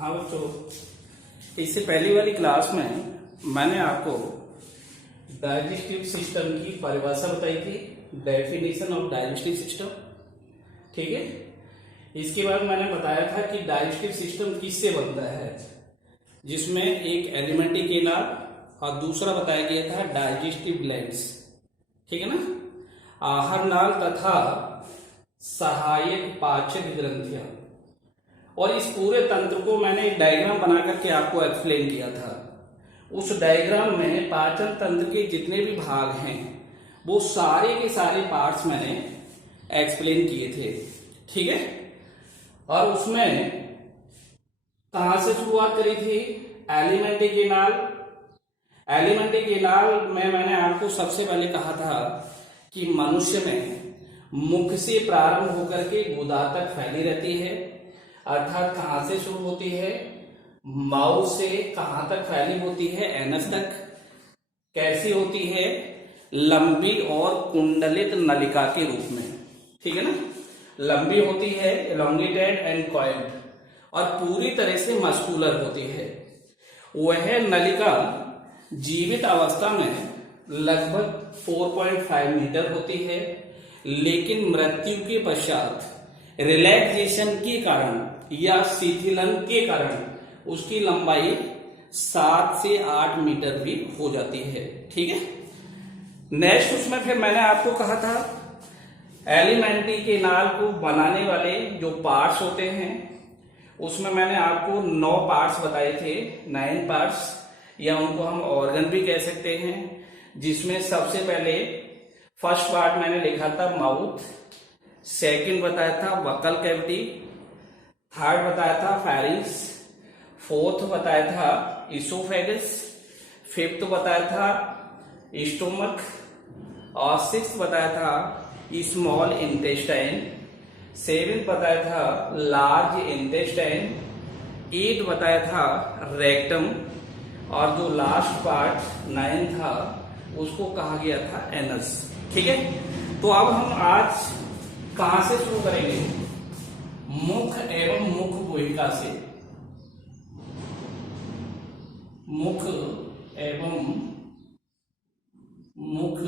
हाँ बच्चों, इससे पहली वाली क्लास में मैंने आपको डाइजेस्टिव सिस्टम की परिभाषा बताई थी, डेफिनेशन ऑफ डाइजेस्टिव सिस्टम। ठीक है। इसके बाद मैंने बताया था कि डाइजेस्टिव सिस्टम किससे बनता है, जिसमें एक एलिमेंट्री केनाल और दूसरा बताया गया था डाइजेस्टिव ग्लैंड्स। ठीक है ना। आहार नाल तथा सहायक पाचक ग्रंथियां। और इस पूरे तंत्र को मैंने एक डायग्राम बना करके आपको एक्सप्लेन किया था। उस डायग्राम में पाचन तंत्र के जितने भी भाग हैं वो सारे के सारे पार्ट्स मैंने एक्सप्लेन किए थे। ठीक है। और उसमें कहां से शुरुआत करी थी? Alimentary canal. एलिमेंट्री केनाल में मैंने आपको सबसे पहले कहा था कि मनुष्य में मुख से प्रारंभ होकर के गुदा तक फैली रहती है, अर्थात कहां से शुरू होती है? माउथ से कहां तक फैली होती है? एनस तक। कैसी होती है? लंबी और कुंडलित नलिका के रूप में। ठीक है ना। लंबी होती है, एलोंगेटेड एंड कॉइल्ड, और पूरी तरह से मस्कुलर होती है। वह नलिका जीवित अवस्था में लगभग 4.5 मीटर होती है, लेकिन मृत्यु के पश्चात रिलैक्सेशन के कारण या शिथिलन के कारण उसकी लंबाई 7 से 8 मीटर भी हो जाती है। ठीक है। नेक्स्ट उसमें फिर मैंने आपको कहा था एलिमेंट्री केनाल को बनाने वाले जो पार्ट्स होते हैं, उसमें मैंने आपको 9 पार्ट्स बताए थे, 9 पार्ट्स, या उनको हम ऑर्गन भी कह सकते हैं। जिसमें सबसे पहले फर्स्ट पार्ट मैंने लिखा था माउथ, सेकंड बताया था वक्कल कैविटी, थर्ड बताया था फेरिंक्स, फोर्थ बताया था इसोफेगस, फिफ्थ बताया था स्टोमक, और सिक्स्थ बताया था स्मॉल इंटेस्टाइन, सेवेंथ बताया था लार्ज इंटेस्टाइन, 8 बताया था रेक्टम, और जो लास्ट पार्ट 9 था उसको कहा गया था एनस। ठीक है। तो अब हम आज कहां से शुरू करेंगे? मुख एवं मुख गुहिका से। मुख एवं मुख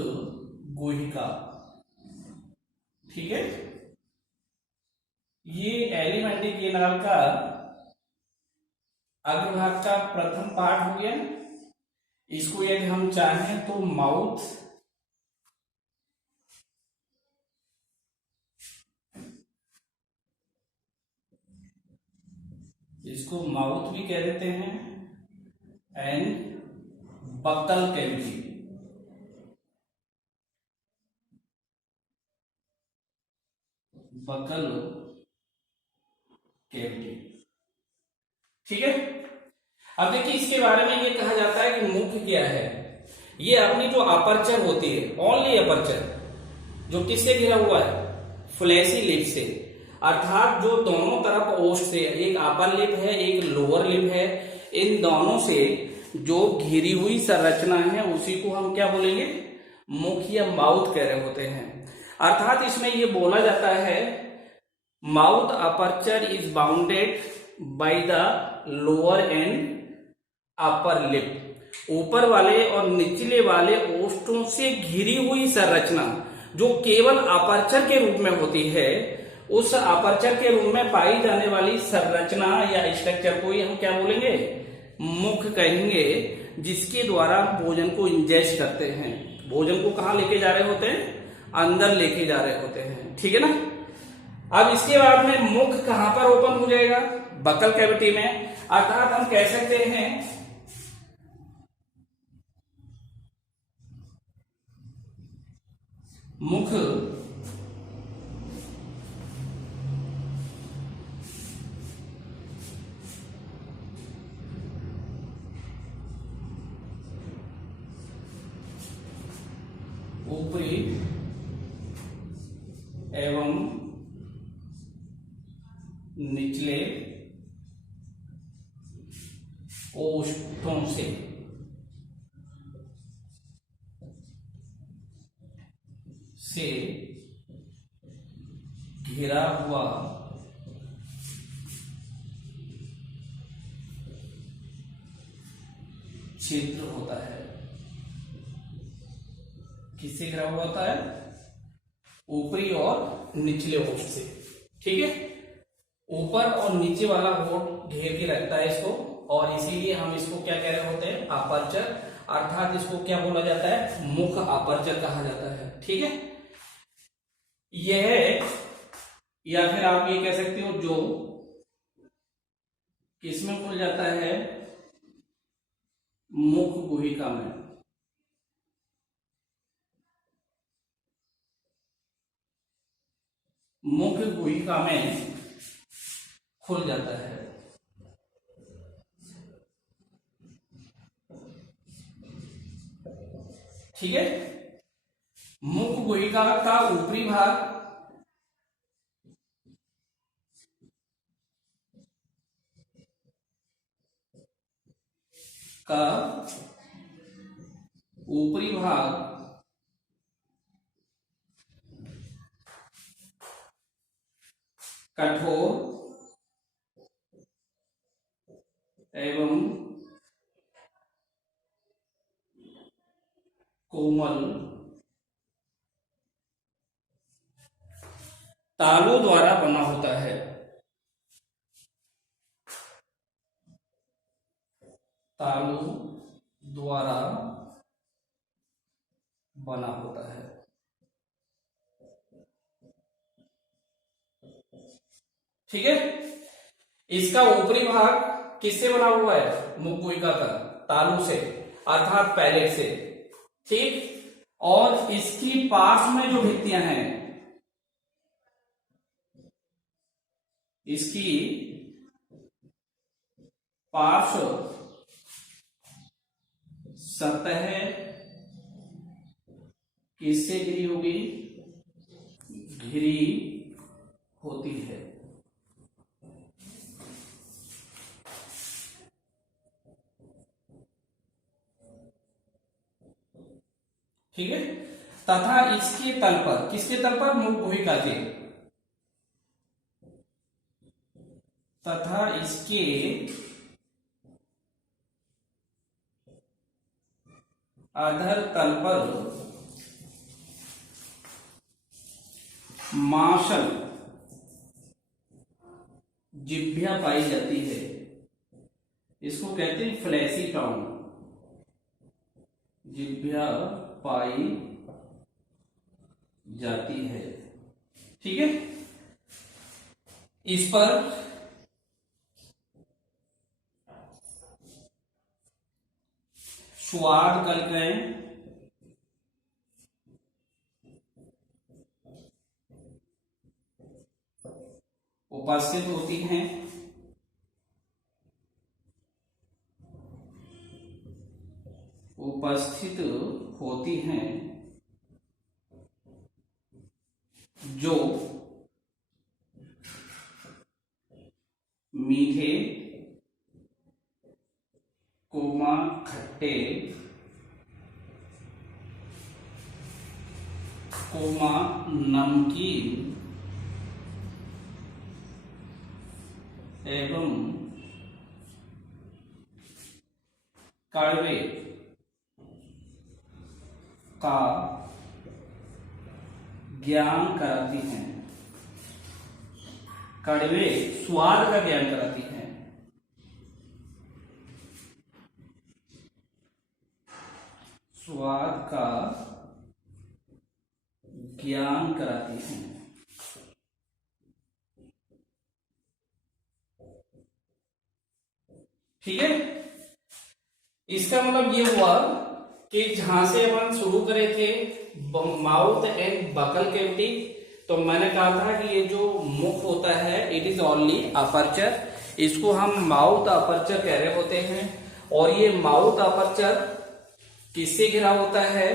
गुहिका। ठीक है। ये एलिमेंट्री केनाल का अग्रभाग का प्रथम पार्ट हो गया। इसको यदि हम चाहें तो माउथ, इसको माउथ भी कह देते हैं, and buccal cavity. Buccal cavity. ठीक है। अब देखिए, इसके बारे में ये कहा जाता है कि मुख क्या है। ये अपनी जो अपर्चर होती है, ओनली अपर्चर, जो किससे घिरा हुआ है? फ्लैशी लिप से, अर्थात जो दोनों तरफ ओष्ठ से, एक अपर लिप है एक लोअर लिप है, इन दोनों से जो घिरी हुई संरचना है उसी को हम क्या बोलेंगे? मुख या माउथ कह रहे होते हैं। अर्थात इसमें ये बोला जाता है mouth aperture is bounded by the lower and upper lip. ऊपर वाले और निचले वाले ओष्ठों से घिरी हुई संरचना जो केवल अपर्चर के रूप में होती है, उस अपर्चर के रूप में पाई जाने वाली संरचना या स्ट्रक्चर को ही हम क्या बोलेंगे? मुख कहेंगे, जिसके द्वारा भोजन को इंजेस्ट करते हैं। भोजन को कहां लेके जा रहे होते हैं? अंदर लेके जा रहे होते हैं। ठीक है ना। अब इसके बाद में मुख कहां पर ओपन हो जाएगा? बक्कल कैविटी में। अर्थात हम कह सकते हैं मुख ऊपरी एवं निचले ओष्ठों से घिरा हुआ छिद्र होता है। किससे घिरा हुआ होता है? ऊपरी और निचले होठ से। ठीक है, ऊपर और नीचे वाला होठ घेर के रखता है इसको, और इसीलिए हम इसको क्या कह रहे होते हैं? अपर्चर, अर्थात इसको क्या बोला जाता है? मुख अपर्चर कहा जाता है। ठीक है, यह, या फिर आप ये कह सकते हो जो किसमें खुल जाता है? मुख गुहिका में। मुख गुहिका में खुल जाता है। ठीक है, मुख गुहिका का ऊपरी भाग का ऊपरी भाग कठोर एवं कोमल तालों द्वारा बना होता है। तालों द्वारा बना होता है। ठीक है, इसका ऊपरी भाग किससे बना हुआ है? मुख गुहिका का, तालू से, अर्थात पैलेट से। ठीक, और इसकी पास में जो भित्तियां हैं, इसकी पार्श्व सतह किससे घिरी होगी? घिरी होती है। ठीक है, तथा इसके तल पर, किसके तल पर? मुख गुहिका के, तथा इसके अधर तल पर मांसल जिह्वा पाई जाती है। इसको कहते हैं फ्लैसी टाउन। जिह्वा पाई जाती है। ठीक है, इस पर स्वाद कलिकाएं उपस्थित होती हैं। उपस्थित होती हैं जो मीठे, कोमा, खट्टे, कोमा, नमकीन एवं कड़वे का ज्ञान कराती हैं। कड़वे स्वाद का ज्ञान कराती हैं। स्वाद का ज्ञान कराती हैं। ठीक है, इसका मतलब ये हुआ कि जहां से अपन शुरू करे थे माउथ एंड बकल कैविटी, तो मैंने कहा था कि ये जो मुख होता है इट इज ओनली अपर्चर, इसको हम माउथ अपर्चर कह रहे होते हैं। और ये माउथ अपर्चर किससे घिरा होता है?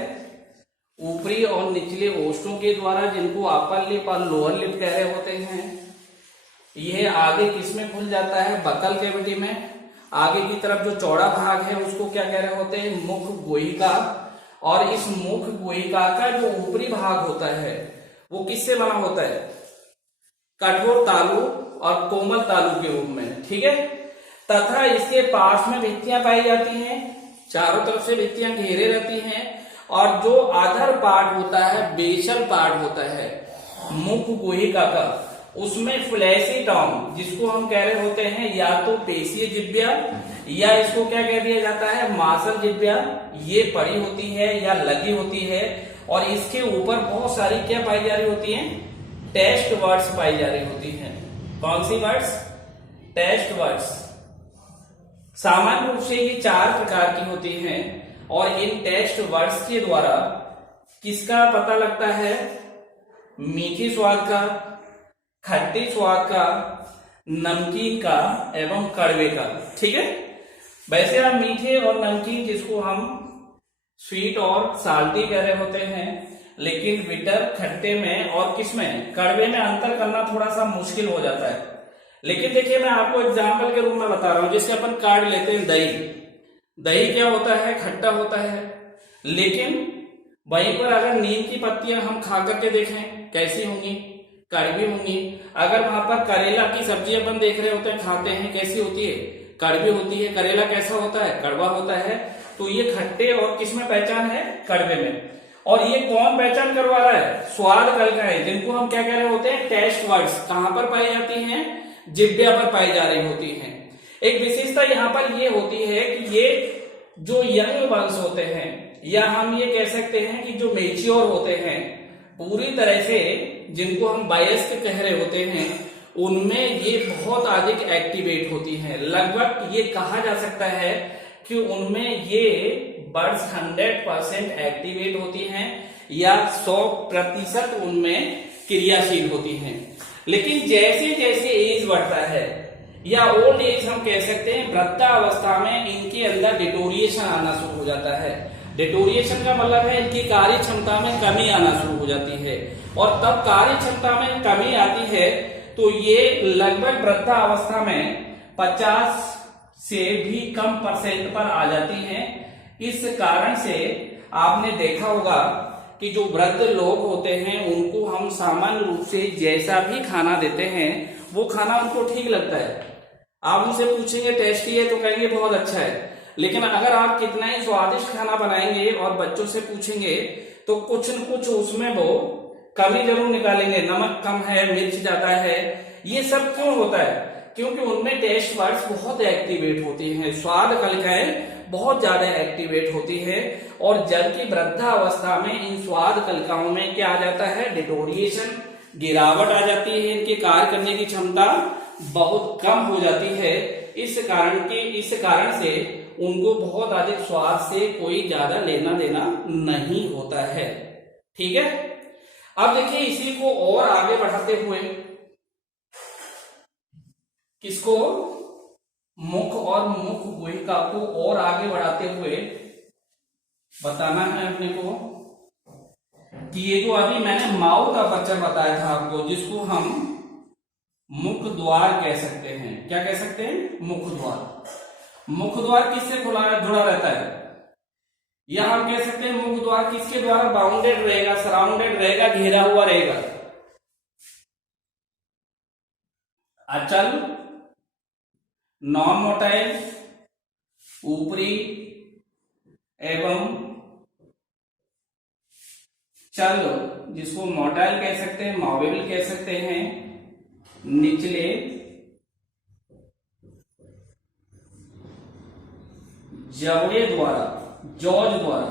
ऊपरी और निचले ओष्ठों के द्वारा, जिनको अपर लिप और लोअर लिप कह रहे होते हैं। यह आगे किसमें खुल जाता है? बकल कैविटी में। आगे की तरफ जो चौड़ा भाग है उसको क्या कह रहे होते हैं? मुख गुहिका। और इस मुख गुहिका का जो ऊपरी भाग होता है वो किससे बना होता है? कठोर तालु और कोमल तालु के रूप में। ठीक है, तथा इसके पास में भित्तियां पाई जाती हैं चारों तरफ से भित्तियां घेरे रहती हैं, और जो अदर पार्ट होता है, बेसल पार्ट होता है मुख गुहिका का, उसमें फ्लैशी डाउन, जिसको हम कह रहे होते हैं या तो पेशीय जिह्वा या इसको क्या कह दिया जाता है, मांसल जिह्वा, ये पड़ी होती है या लगी होती है। और इसके ऊपर बहुत सारी क्या पाई जा रही होती हैं, टेस्ट वर्ड्स पाई जा रही होती हैं। कौन सी वर्ड्स, टेस्ट वर्ड्स। सामान्य रूप से ये 4 प्रकार की होती हैं, और इन टेस्ट वर्ड्स के द्वारा किसका पता लगता है, मीठी स्वाद का, खट्टी स्वाद का, नमकीन का एवं कड़वे का। ठीक है, वैसे आप मीठे और नमकीन, जिसको हम स्वीट और साल्टी कह रहे होते हैं, लेकिन बिटर खट्टे में और किसमें, कड़वे में अंतर करना थोड़ा सा मुश्किल हो जाता है। लेकिन देखिए मैं आपको एग्जाम्पल के रूप में बता रहा हूं, जैसे अपन कार्ड लेते हैं दही। दही क्या होता है, खट्टा होता है, लेकिन वहीं पर अगर नीम की पत्तियां हम खा करके देखें कैसी होंगी, कड़वी होंगी। अगर वहां पर करेला की सब्जी अपन देख रहे होते हैं, खाते हैं, कैसी होती है, कड़वी होती है। करेला कैसा होता है, कड़वा होता है। तो ये खट्टे और किसमें पहचान है, कड़वे में। और ये कौन पहचान करवा रहा है, स्वाद कलिकाएं, जिनको हम क्या कह रहे होते हैं, टेस्ट वर्ड्स, कहां पर पाई जाती हैं, जिह्वा पर पाई जा रही होती हैं। एक विशेषता यहाँ पर ये होती है कि ये जो यंग वंश होते हैं, या हम ये कह सकते हैं कि जो मेच्योर होते हैं, पूरी तरह से जिनको हम वयस्क कह रहे होते हैं, उनमें ये बहुत अधिक एक्टिवेट होती है। लगभग ये कहा जा सकता है कि उनमें ये बर्ड्स 100% एक्टिवेट होती हैं, या 100% उनमें क्रियाशील होती हैं। लेकिन जैसे जैसे एज बढ़ता है, या ओल्ड एज हम कह सकते हैं, वृद्धावस्था में इनके अंदर डिटोरिएशन आना शुरू हो जाता है। डिटोरिएशन का मतलब है इनकी कार्य क्षमता में कमी आना शुरू हो जाती है, और तब कार्य क्षमता में कमी आती है तो ये लगभग वृद्धावस्था में 50 से भी कम परसेंट पर आ जाती हैं। इस कारण से आपने देखा होगा कि जो वृद्ध लोग होते हैं, उनको हम सामान्य रूप से जैसा भी खाना देते हैं, वो खाना उनको ठीक लगता है। आप उनसे पूछेंगे टेस्टी है तो कहेंगे बहुत अच्छा है, लेकिन अगर आप कितना ही स्वादिष्ट खाना बनाएंगे और बच्चों से पूछेंगे तो कुछ न कुछ उसमें वो कमी जरूर निकालेंगे, नमक कम है, मिर्च ज्यादा है। ये सब क्यों होता है, क्योंकि उनमें टेस्ट वर्ड्स बहुत एक्टिवेट होती हैं, स्वाद कलिकाएं बहुत ज्यादा एक्टिवेट होती है। और जबकि वृद्धावस्था में इन स्वाद कलिकाओं में क्या आ जाता है, डिटोरिएशन, गिरावट आ जाती है, इनके कार्य करने की क्षमता बहुत कम हो जाती है। इस कारण से उनको बहुत अधिक स्वाद से कोई ज्यादा लेना देना नहीं होता है। ठीक है, अब देखिए इसी को और आगे बढ़ाते हुए, किसको, मुख और मुख गुहिका को और आगे बढ़ाते हुए बताना है अपने को कि ये जो अभी मैंने माउथ अपर्चर बताया था आपको, जिसको हम मुख द्वार कह सकते हैं। क्या कह सकते हैं, मुख द्वार। मुख द्वार किससे जुड़ा रहता है, या हम कह सकते हैं मुख द्वार किसके द्वारा बाउंडेड रहेगा, सराउंडेड रहेगा, घेरा हुआ रहेगा, अचल, नॉन मोटाइल, ऊपरी एवं चल, जिसको मोटाइल कह सकते हैं, मूवेबल कह सकते हैं, निचले जबड़े द्वारा, जॉज द्वारा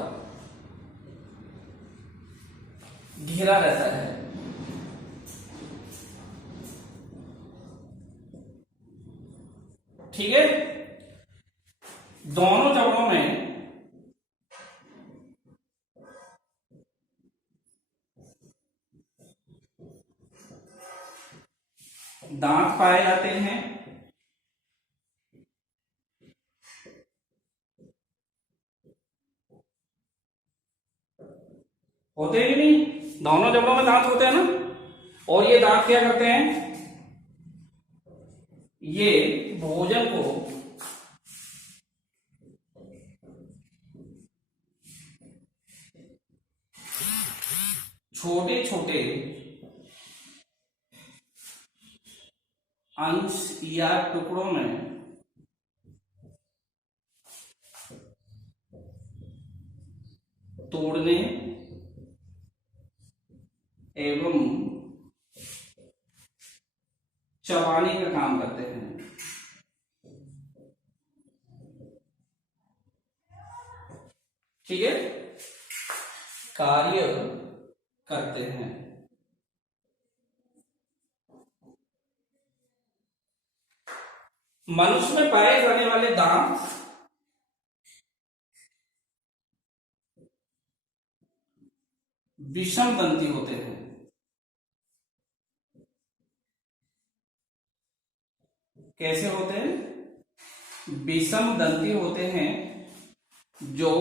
घेरा रहता है। ठीक है, दोनों जबड़ों में दांत पाए जाते हैं। होते ही नहीं, दोनों जबड़ों में दांत होते हैं ना। और ये दांत क्या करते हैं, ये भोजन को छोटे छोटे अंश या टुकड़ों में तोड़ने एवं चबाने का काम करते हैं। ठीक है, कार्य करते हैं। मनुष्य में पाए जाने वाले दांत विषम दंती होते हैं। कैसे होते हैं? विषम दंती होते हैं, जो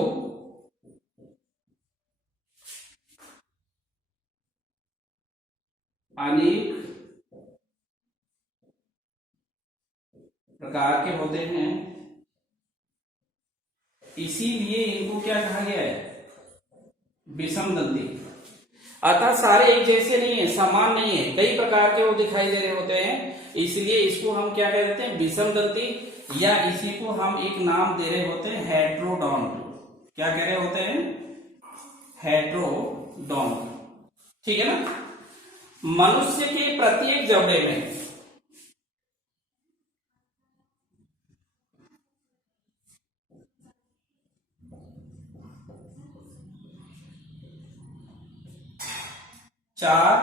अनेक प्रकार के होते हैं। इसीलिए इनको क्या कहा गया है? विषम दंती। अर्थात सारे एक जैसे नहीं है, समान नहीं है, कई प्रकार के वो दिखाई दे रहे होते हैं, इसलिए इसको हम क्या कह देते हैं? विषम दंती, या इसी को हम एक नाम दे रहे होते हैं हेट्रोडोंट। क्या कह रहे होते हैं? हेट्रोडोंट। ठीक है ना? मनुष्य के प्रत्येक जबड़े में चार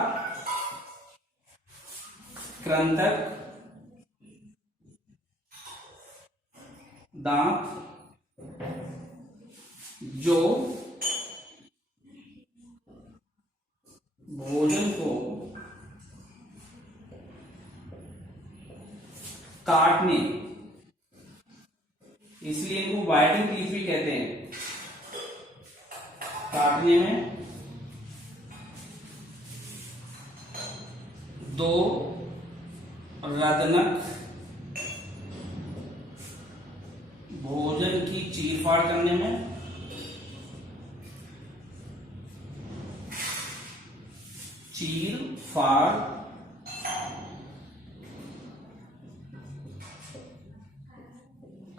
कृंतक दांत जो भोजन को काटने, इसलिए इनको बाइटिंग टीथ भी कहते हैं, काटने में दो रदनक, भोजन की चीरफाड़ करने में चीरफाड़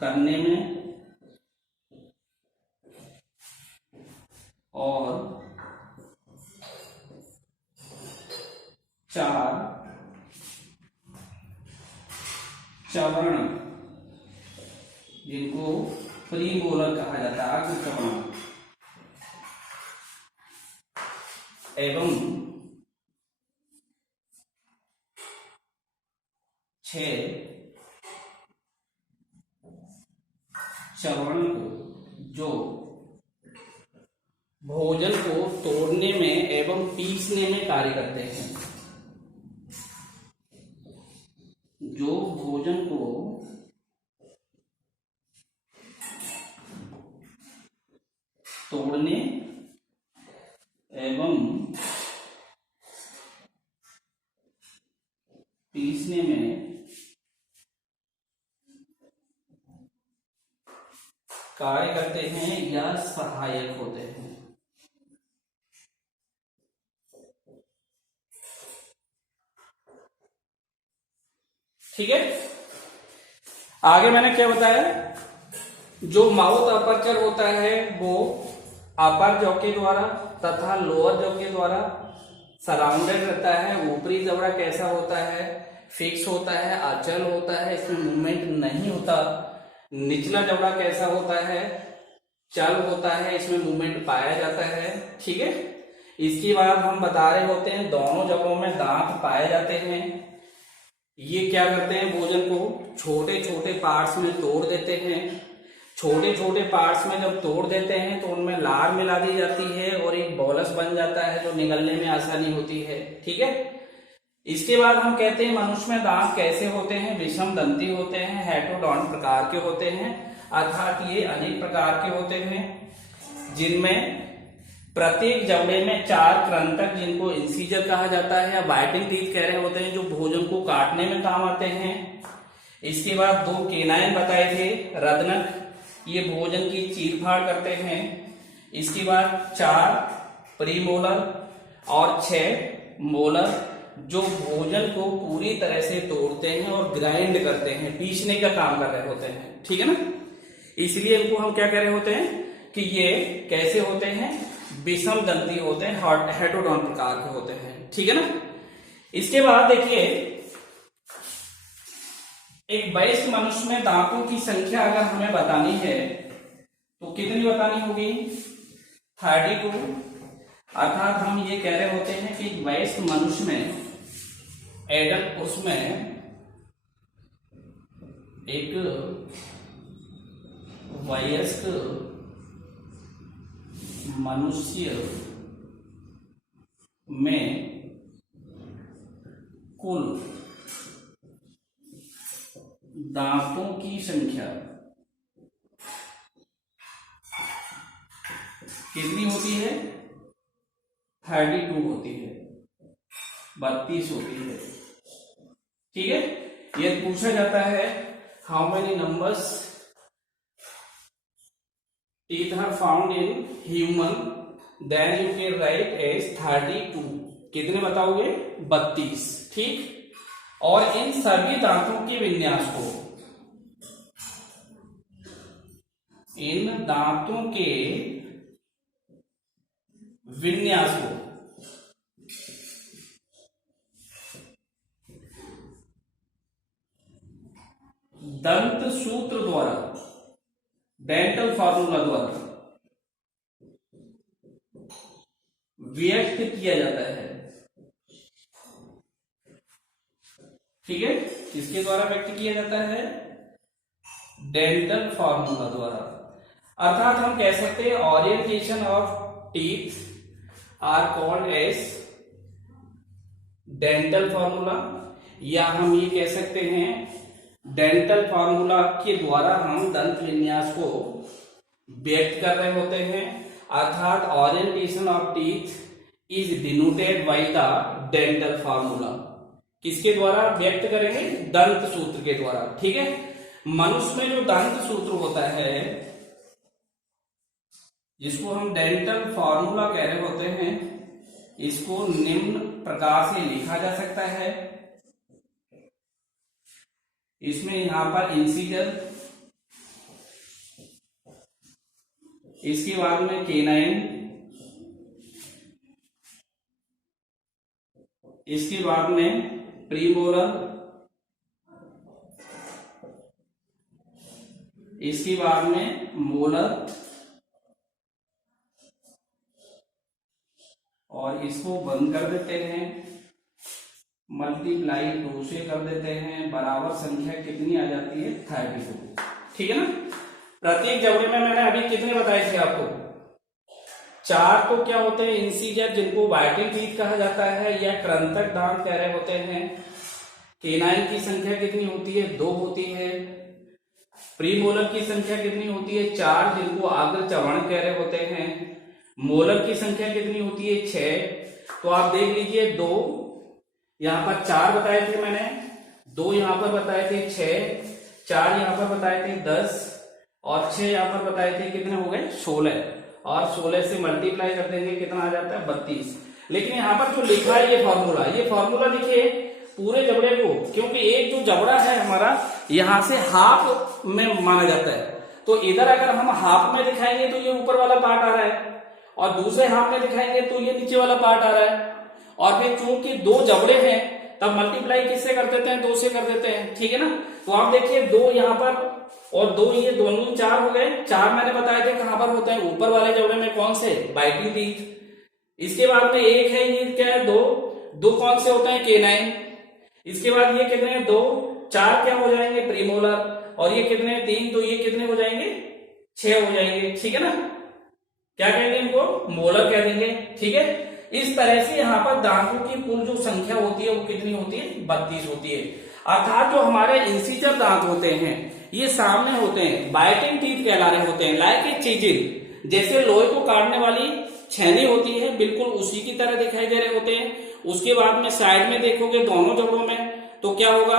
करने में और चार चवर्ण, जिनको प्रीमोलर कहा जाता है, अग्र चवर्ण, एवं 6 चवर्ण को जो भोजन को तोड़ने में एवं पीसने में कार्य करते हैं, जो भोजन को तोड़ने एवं पीसने में कार्य करते हैं या सहायक होते हैं। ठीक है, आगे मैंने क्या बताया? जो माउथ अपर्चर होता है वो अपर जॉ के द्वारा तथा लोअर जॉ के द्वारा सराउंडेड रहता है। ऊपरी जबड़ा कैसा होता है? फिक्स होता है, अचल होता है, इसमें मूवमेंट नहीं होता। निचला जबड़ा कैसा होता है? चल होता है, इसमें मूवमेंट पाया जाता है। ठीक है, इसके बाद हम बता रहे होते हैं दोनों जगहों में दांत पाए जाते हैं। ये क्या करते हैं? भोजन को छोटे छोटे पार्ट्स में तोड़ देते हैं। छोटे छोटे पार्ट्स में जब तोड़ देते हैं तो उनमें लार मिला दी जाती है और एक बोलस बन जाता है जो निगलने में आसानी होती है। ठीक है, इसके बाद हम कहते हैं मनुष्य में दांत कैसे होते हैं? विषम दंती होते हैं, हेट्रोडोंट प्रकार के होते हैं, अर्थात ये अनेक प्रकार के होते हैं, जिनमें प्रत्येक जबड़े में 4 कृंतक, जिनको इंसीजर कहा जाता है या बाइटिंग टीथ कह रहे होते हैं, जो भोजन को काटने में काम आते हैं। इसके बाद 2 केनाइन बताए थे, रदनक, ये भोजन की चीरफाड़ करते हैं। इसके बाद 4 प्रीमोलर और 6 मोलर, जो भोजन को पूरी तरह से तोड़ते हैं और ग्राइंड करते हैं, पीसने का काम कर रहे होते हैं। ठीक है ना, इसलिए इनको हम क्या कह रहे होते हैं कि ये कैसे होते हैं? विषम दंती होते हैं, हेटेरोडोन प्रकार के होते हैं, ठीक है ना। इसके बाद देखिए, एक वयस्क मनुष्य में दांतों की संख्या अगर हमें बतानी है तो कितनी बतानी होगी? 32। अर्थात हम ये कह रहे होते हैं कि वयस्क मनुष्य में, एडल्ट उसमें एक वयस्क मनुष्य में कुल दांतों की संख्या कितनी होती है? 32 होती है, 32 होती है, ठीक है। यह पूछा जाता है how many numbers teeth are found in human, then you can write as 32। कितने बताओगे? 32, ठीक। और इन सभी दांतों के विन्यास को, इन दांतों के विन्यास को दंत सूत्र द्वारा, डेंटल फार्मूला द्वारा व्यक्त किया जाता है, ठीक है। किसके द्वारा व्यक्त किया जाता है? डेंटल फार्मूला द्वारा। अर्थात हम कह सकते हैं orientation of teeth are called as dental formula, या हम ये कह सकते हैं डेंटल फार्मूला के द्वारा हम दंत विन्यास को व्यक्त कर रहे होते हैं। अर्थात orientation of teeth is denoted by the dental formula. किसके द्वारा व्यक्त करेंगे? दंत सूत्र के द्वारा, ठीक है। मनुष्य में जो दंत सूत्र होता है जिसको हम डेंटल फार्मूला कह रहे होते हैं, इसको निम्न प्रकार से लिखा जा सकता है। इसमें यहां पर इंसीजर, इसके बाद में केनाइन, इसके बाद में प्रीमोलर, इसके बाद में मोलर, और इसको बंद कर देते हैं, मल्टीप्लाई 2 से कर देते हैं, बराबर संख्या कितनी आ जाती है? 32, ठीक है ना। प्रत्येक जबड़े में मैंने अभी कितने बताए थे आपको? 4 तो क्या होते हैं? इंसीजर, जिनको वाइटिंग टीथ कहा जाता है, या कृंतक दांत कह रहे होते हैं। केनाइन की संख्या कितनी होती है? 2 होती है। प्रीमोलर की संख्या कितनी होती है? 4, जिनको आग्र चवण कह रहे होते हैं। मोलर की संख्या कितनी होती है? 6। तो आप देख लीजिए, 2 यहां पर 4 बताए थे मैंने, 2 यहां पर बताए थे 6, 4 यहां पर बताए थे 10, और 6 यहां पर बताए थे, कितने हो गए? 16। और 16 से मल्टीप्लाई कर देंगे, कितना आ जाता है? 32। लेकिन यहाँ पर जो लिखा है ये फॉर्मूला लिखिए पूरे जबड़े को, क्योंकि एक जो जबड़ा है हमारा यहां से हाफ में माना जाता है। तो इधर अगर हम हाफ में दिखाएंगे तो ये ऊपर वाला पार्ट आ रहा है, और दूसरे हाफ में दिखाएंगे तो ये नीचे वाला पार्ट आ रहा है। और फिर चूंकि 2 जबड़े हैं तब मल्टीप्लाई किससे कर देते हैं? 2 से कर देते हैं, ठीक है ना। तो आप देखिए 2 यहाँ पर और 2 ये दोनों 4 हो गए। 4 मैंने बताए थे कहां पर होते हैं? ऊपर वाले जबड़े में। कौन से? Biting teeth. इसके बाद में एक है, ये क्या है? 2 कौन से होते हैं? केनाइन। इसके बाद ये कितने हैं? 2, 4 क्या हो जाएंगे? प्रीमोलर। और ये कितने? 3, तो ये कितने हो जाएंगे? 6 हो जाएंगे, ठीक है ना। क्या कहेंगे इनको? मोलर कह देंगे, ठीक है। इस तरह से यहाँ पर दांतों की कुल जो संख्या होती है वो कितनी होती है? 32 होती है। अर्थात जो हमारे इंसीजर दांत होते हैं ये सामने होते हैं, बाइटिंग टीथ कहला रहे होते हैं। लाइक ए चीजिल, जैसे लोहे को काटने वाली छेनी होती है, बिल्कुल उसी की तरह दिखाई दे रहे होते हैं। उसके बाद में साइड में देखोगे दोनों जबड़ों में तो क्या होगा?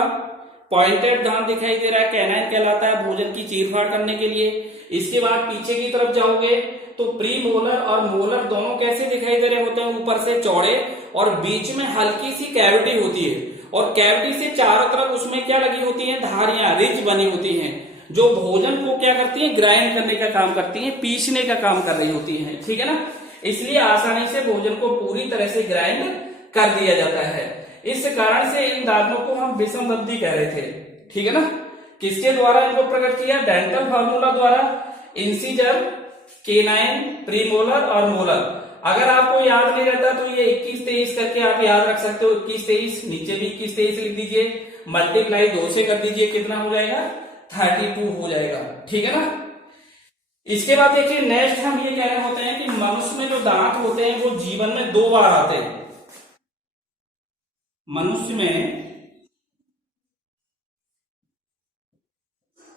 पॉइंटेड दांत दिखाई दे रहा है, कैनाइन कहलाता है, भोजन की चीरफाड़ करने के लिए। इसके बाद पीछे की तरफ जाओगे तो प्री मोलर और मोलर दोनों कैसे दिखाई दे रहे होते हैं? ऊपर से चौड़े, और बीच में हल्की सी कैविटी होती है, और कैविटी से चारों तरफ उसमें क्या लगी होती है? धारियां, रिज बनी होती हैं, जो भोजन को क्या करती है? ग्राइंड करने का काम करती है, पीसने का काम कर रही होती है, ठीक है ना। इसलिए आसानी से भोजन को पूरी तरह से ग्राइंड कर दिया जाता है। इस कारण से इन दांतों को हम विषम दंती कह रहे थे, ठीक है ना। किसके द्वारा इनको प्रकट किया? डेंटल फार्मूला द्वारा, इंसिजर, केनाइन, प्रीमोलर और मोलर। अगर आपको याद नहीं रहता तो ये 21-23 करके आप याद रख सकते हो। 21-23, नीचे भी 21-23 लिख दीजिए, मल्टीप्लाई 2 से कर दीजिए, कितना हो जाएगा? 32 हो जाएगा, ठीक है ना। इसके बाद देखिए नेक्स्ट हम ये कह रहे होते हैं कि मनुष्य में जो दांत होते हैं वो जीवन में 2 बार आते हैं। मनुष्य में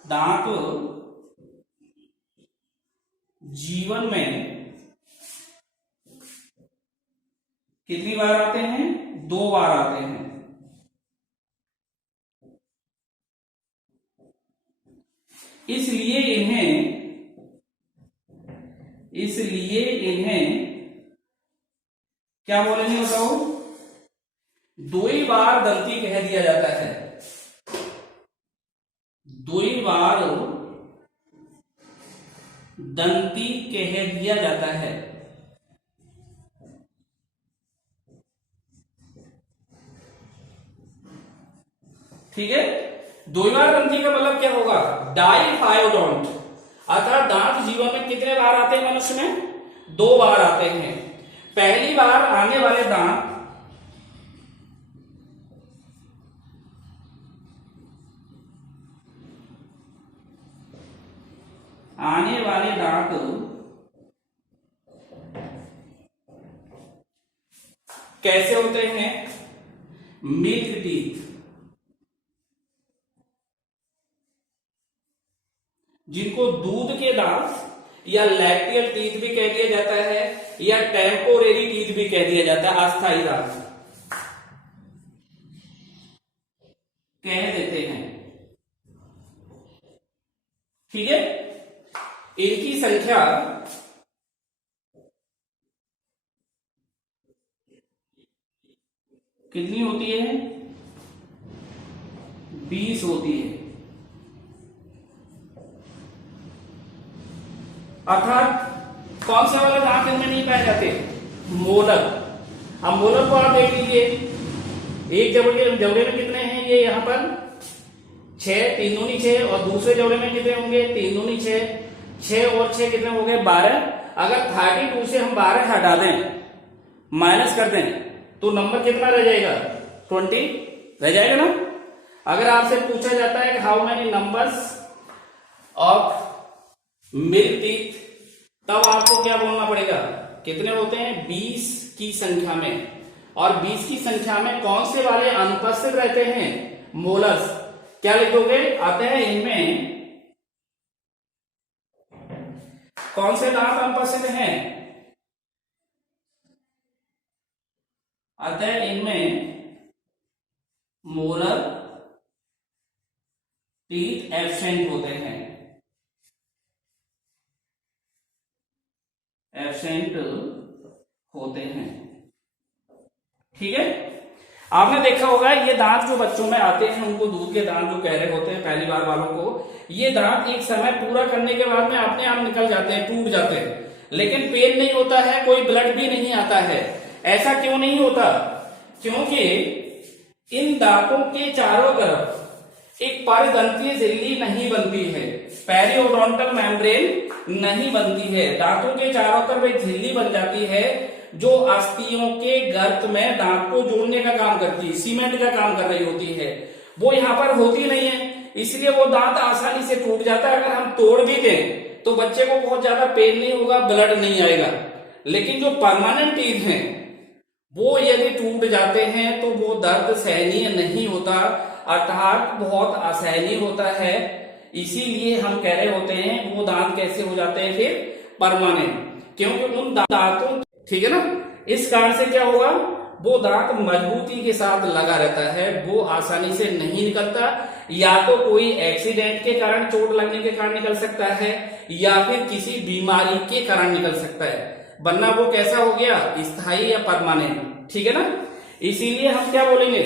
दांत जीवन में कितनी बार आते हैं? 2 बार आते हैं। इसलिए इन्हें क्या बोलेंगे बताओ? 2 बार दंती कह दिया जाता है। 2 बार दंती कह दिया जाता है। ठीक है, 2 बार दंती का मतलब क्या होगा? डाइफायोडोंट। अर्थात दांत जीवन में कितने बार आते हैं मनुष्य में? 2 बार आते हैं। पहली बार आने वाले दांत कैसे होते हैं? मिल्क टीथ, जिनको दूध के दांत या लैक्टियल टीथ भी कह दिया जाता है या टेम्पोरेरी टीथ भी कह दिया जाता है, अस्थायी दांत कह देते हैं। ठीक है, इनकी संख्या कितनी होती है? 20 होती है। अर्थात कौन से वाले दांत इनमें नहीं पाए जाते? मोलर। अब मोलर को आप देख लीजिए, एक जबड़े में कितने हैं? ये यहां पर 6, 3 दूनी 6, और दूसरे जबड़े में कितने होंगे? 3 दूनी 6, 6 और 6 कितने हो गए? 12। अगर 32 से हम 12 हटा दें, माइनस कर दें, तो नंबर कितना रह जाएगा? 20 रह जाएगा ना। अगर आपसे पूछा जाता है कि how many numbers of milk teeth, तब आपको क्या बोलना पड़ेगा? कितने होते हैं? 20 की संख्या में। और 20 की संख्या में कौन से वाले अनुपस्थित रहते हैं? मोलर्स। क्या लिखोगे? आते हैं इनमें कौन से दांत अनुपस्थित हैं? अतः इनमें मोलर टीथ एब्सेंट होते हैं, एब्सेंट होते हैं। ठीक है, आपने देखा होगा ये दांत जो बच्चों में आते हैं, उनको दूध के दांत जो कह रहे होते हैं पहली बार वालों को, ये दांत एक समय पूरा करने के बाद में अपने आप निकल जाते हैं, टूट जाते हैं, लेकिन पेन नहीं होता है, कोई ब्लड भी नहीं आता है। ऐसा क्यों नहीं होता? क्योंकि इन दांतों के चारों तरफ एक परिदंतीय झिल्ली नहीं बनती है, पेरियोडोंटल मेम्ब्रेन नहीं बनती है। दांतों के चारों तरफ एक झिल्ली बन जाती है जो अस्थियों के गर्त में दांत को जोड़ने का काम करती है, सीमेंट का काम कर रही होती है। वो यहाँ पर होती नहीं है, इसलिए वो दांत आसानी से टूट जाता है। अगर हम तोड़ भी दें तो बच्चे को बहुत ज्यादा पेन नहीं होगा, ब्लड नहीं आएगा। लेकिन जो परमानेंट टीथ हैं वो यदि टूट जाते हैं तो वो दर्द सहनीय नहीं होता, अर्थात बहुत असहनीय होता है। इसीलिए हम कह रहे होते हैं वो दांत कैसे हो जाते हैं फिर? परमानेंट, क्योंकि उन दांतों, ठीक है ना, इस कारण से क्या होगा? वो दांत मजबूती के साथ लगा रहता है, वो आसानी से नहीं निकलता। या तो कोई एक्सीडेंट के कारण, चोट लगने के कारण निकल सकता है, या फिर किसी बीमारी के कारण निकल सकता है, वरना वो कैसा हो गया? स्थायी या परमानेंट। ठीक है ना। इसीलिए हम क्या बोलेंगे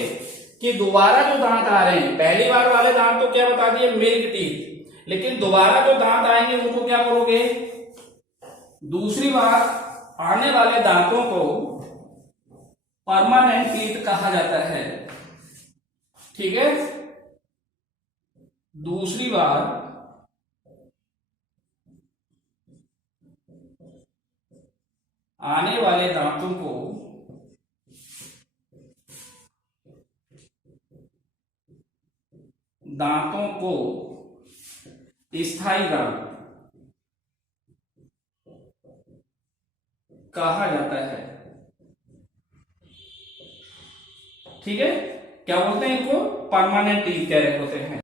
कि दोबारा जो दांत आ रहे हैं, पहली बार वाले दांत तो क्या बता दिए? Milk teeth. लेकिन दोबारा जो दांत आएंगे उनको क्या बोलोगे? दूसरी बार आने वाले दांतों को परमानेंट टीथ कहा जाता है। ठीक है, दूसरी बात, आने वाले दांतों को स्थायी दांत कहा जाता है। ठीक है, क्या बोलते हैं इनको? परमानेंट टीथ कह रहे होते हैं।